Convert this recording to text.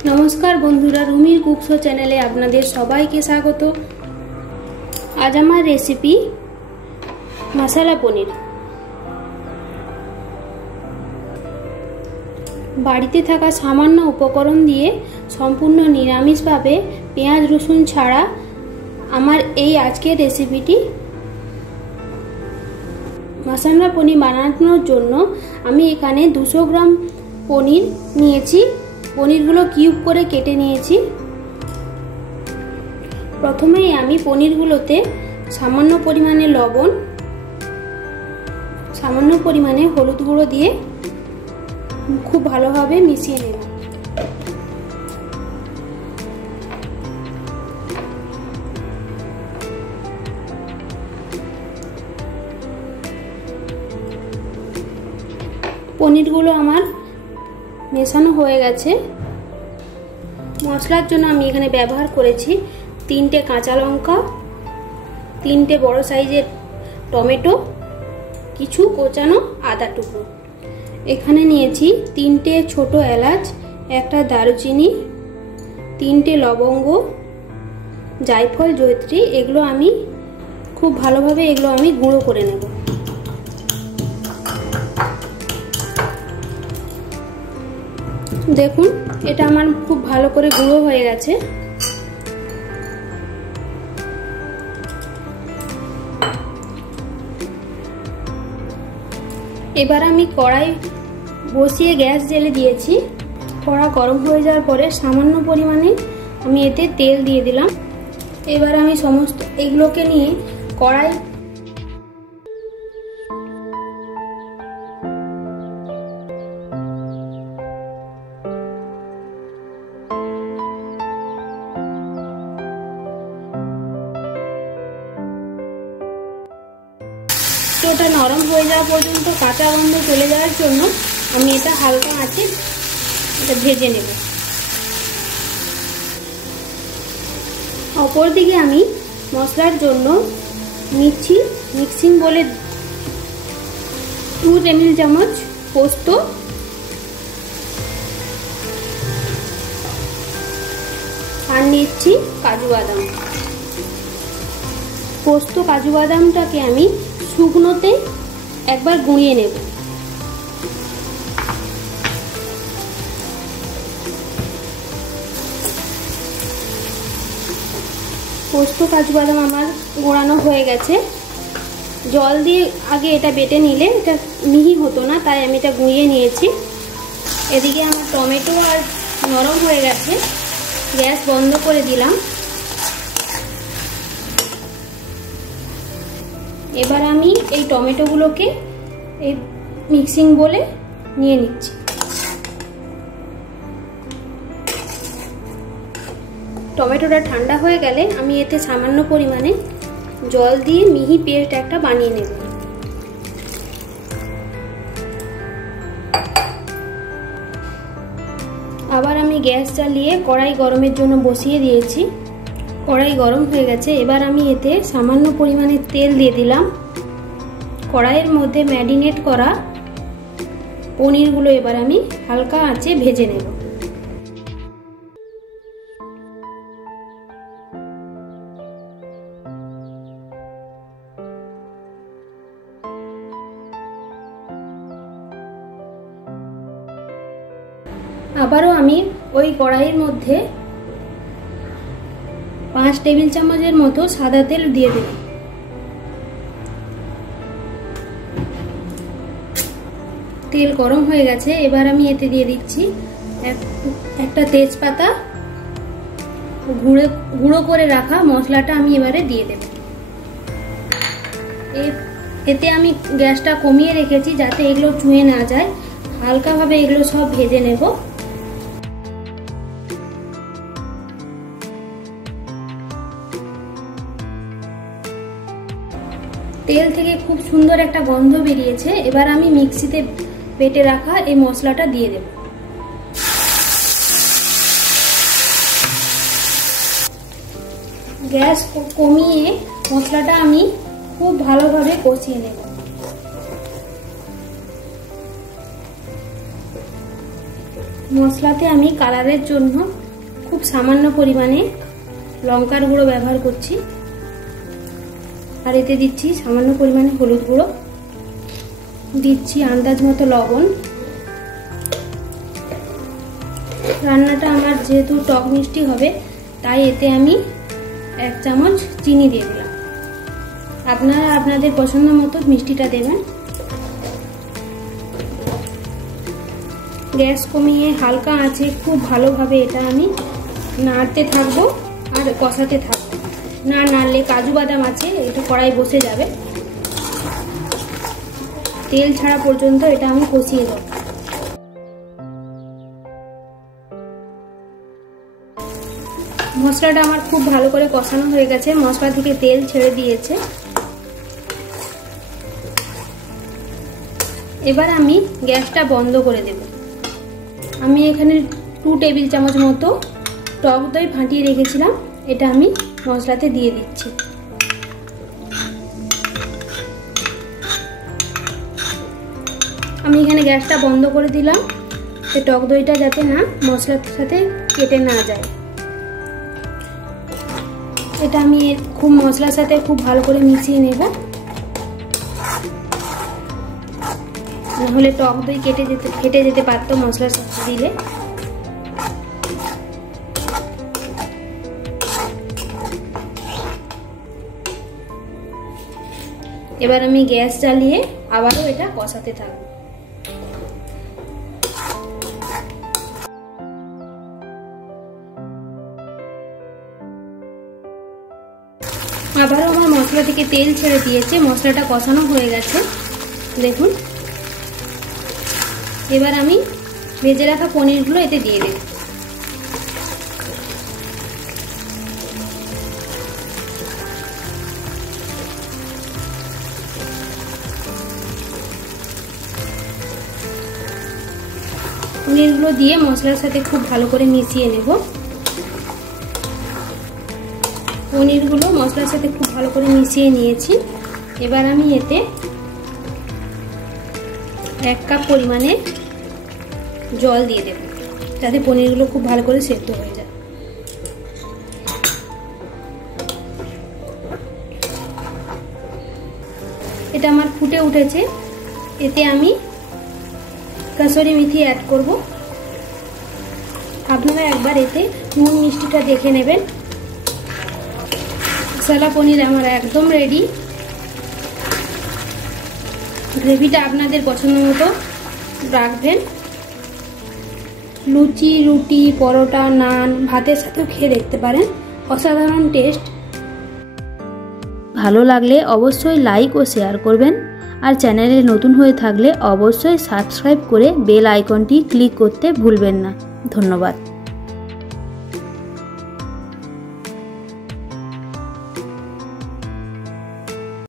नमस्कार बंधुरा रुमिर कुकशो चैनेले आपनादेर सबाइके स्वागत। आज आमार रेसिपि मसाला पनीर। बाड़ीते थाका सामान्य उपकरण दिए सम्पूर्ण निरामिष भावे पेंयाज रसुन छाड़ा आमार एई आजकेर रेसिपिटी मसाला पनीर बानानोर जोन्नो आमी एखाने 200 ग्राम पनीर नियेछि। पनीरगुलो किউব करे केटे निয়েছি। प्रथमेই আমি পনিরগুলোতে সামান্য পরিমাণে লবণ, সামান্য পরিমাণে হলুদ গুঁড়ো দিয়ে খুব ভালোভাবে মিশিয়ে নেব। পনিরগুলো আমার মেশানো হয়ে গেছে। মশলার জন্য আমি এখানে ব্যবহার করেছি 3টে কাঁচা লঙ্কা, 3টে বড় সাইজের টমেটো, কিছু কোচানো আদা টুকরো। এখানে নিয়েছি 3টে ছোট এলাচ, একটা দারুচিনি, 3টে লবঙ্গ, জায়ফল, জয়ত্রী। এগুলো আমি খুব ভালোভাবে গুঁড়ো করে নেব। দেখুন এটা আমার খুব ভালো করে গুঁড়ো হয়ে গেছে। এবার আমি কড়াই বসিয়ে গ্যাস জ্বেলে দিয়েছি। কড়া গরম হয়ে যাওয়ার পরে সামান্য পরিমাণে আমি এতে তেল দিয়ে দিলাম। এবার আমি সমস্ত এগুলোকে নিয়ে কড়াই ওটা নরম হয়ে যাওয়া পর্যন্ত কাঁচা গন্ধ চলে যাওয়ার জন্য আমি এটা হালকা আঁচে ভেজে নেব। অপরদিকে আমি মশলার জন্য নিচ্ছি মিক্সিং বলে 2 টেবিল চামচ পোস্ত, আর নিচ্ছি কাজু বাদাম। পোস্ত কাজু বাদামটাকে আমি শুকনোতে একবার গুঁড়িয়ে নেব। পোস্ত কাজু বাদাম আমার গোড়ানো হয়ে গেছে। জল দিয়ে আগে এটা বেটে নিলে এটা মিহি হতো না, তাই আমি এটা গুঁড়িয়ে নিয়েছি। এদিকে আমার টমেটো আর নরম হয়ে গেছে, গ্যাস বন্ধ করে দিলাম। এবার আমি এই টমেটোগুলোকে এই মিক্সিং বলে নিয়ে নিচ্ছি। টমেটোটা ঠান্ডা হয়ে গেলে আমি এতে সামান্য পরিমাণে জল দিয়ে মিহি পেস্ট একটা বানিয়ে নেব। আবার আমি গ্যাস জ্বালিয়ে কড়াই গরমের জন্য বসিয়ে দিয়েছি। কড়াই গরম হয়ে গেছে। এবার আমি এতে সামান্য পরিমাণে তেল দিয়ে দিলাম। কড়াইয়ের মধ্যে ম্যারিনেট করা পনিরগুলো এবার আমি হালকা আঁচে ভেজে নেব। আবারও আমি ওই কড়াইয়ের মধ্যে 5 টেবিল চামচের মতো সাদা তেল দিয়ে দিলাম। তেল গরম হয়ে গেছে। এবার আমি এতে দিয়ে দিচ্ছি একটা তেজপাতা, গুঁড়ো করে রাখা মশলাটা আমি এবারে দিয়ে দেব। এতে আমি গ্যাসটা কমিয়ে রেখেছি যাতে এগুলো চুঁয়ে না যায়। হালকাভাবে এগুলো সব ভেজে নেব। তেল থেকে খুব সুন্দর একটা গন্ধ বেরিয়েছে। এবার আমি মিক্সিতে বেটে রাখা এই মশলাটা দিয়ে দেব। গ্যাস কমিয়ে মশলাটা আমি খুব ভালোভাবে কষিয়ে নেব। মশলাতে আমি কালারের জন্য খুব সামান্য পরিমাণে লঙ্কার গুঁড়ো ব্যবহার করছি, আর এতে দিচ্ছি সামান্য পরিমাণে হলুদ গুঁড়ো, দিচ্ছি আন্দাজ মতো লবণ। রান্নাটা আমার যেহেতু টক মিষ্টি হবে তাই এতে আমি 1 চামচ চিনি দিয়ে দিলাম। আপনারা আপনাদের পছন্দ মতো মিষ্টিটা দেবেন। গ্যাস কমিয়ে হালকা আঁচে খুব ভালোভাবে এটা আমি নাড়তে থাকবো আর কষাতে থাকবো। না নাড়লে কাজু বাদাম আছে, এটা কড়াই বসে যাবে। তেল ছাড়া পর্যন্ত এটা আমি কষিয়ে দেবো। মশলাটা আমার খুব ভালো করে কষানো হয়ে গেছে, মশলা থেকে তেল ছেড়ে দিয়েছে। এবার আমি গ্যাসটা বন্ধ করে দেব। আমি এখানে 2 টেবিল চামচ মতো টক দই ফাটিয়ে রেখেছিলাম, এটা আমি মশলাতে দিয়ে দিচ্ছি। আমি এখানে গ্যাসটা বন্ধ করে দিলাম, টক দইটা যাতে না মশলার সাথে কেটে না যায়। এটা আমি খুব মশলার সাথে খুব ভালো করে মিশিয়ে নেব, নাহলে টক দই ফেটে যেতে পারতো মশলার সাথে দিলে। এবার আমি গ্যাস জ্বালিয়ে আবারও এটা কষাতে থাকবো। আবারও আমার মশলা থেকে তেল ছেড়ে দিয়েছে, মশলাটা কষানো হয়ে গেছে দেখুন। এবার আমি ভেজে রাখা পনিরগুলো এতে দিয়ে দেব। পনিরগুলো দিয়ে মশলার সাথে খুব ভালো করে মিশিয়ে নেব। পনিরগুলো মশলার সাথে খুব ভালো করে মিশিয়ে নিয়েছি। এবার আমি এতে 1 কাপ পরিমাণে জল দিয়ে দেব, যাতে পনিরগুলো খুব ভালো করে সেদ্ধ হয়ে যায়। এটা আমার ফুটে উঠেছে, এতে আমি কাসুরি মেথি অ্যাড করব। আপনারা একবার এতে নুন মিষ্টিটা দেখে নেবেন। মশলা পনির আমার একদম রেডি। গ্রেভিটা আপনাদের পছন্দ মতো রাখবেন। লুচি, রুটি, পরোটা, নান, ভাতের সাথেও খেয়ে দেখতে পারেন, অসাধারণ টেস্ট। ভালো লাগলে অবশ্যই লাইক ও শেয়ার করবেন, আর চ্যানেলে নতুন হয়ে থাকলে অবশ্যই সাবস্ক্রাইব করে বেল আইকনটি ক্লিক করতে ভুলবেন না। ধন্যবাদ।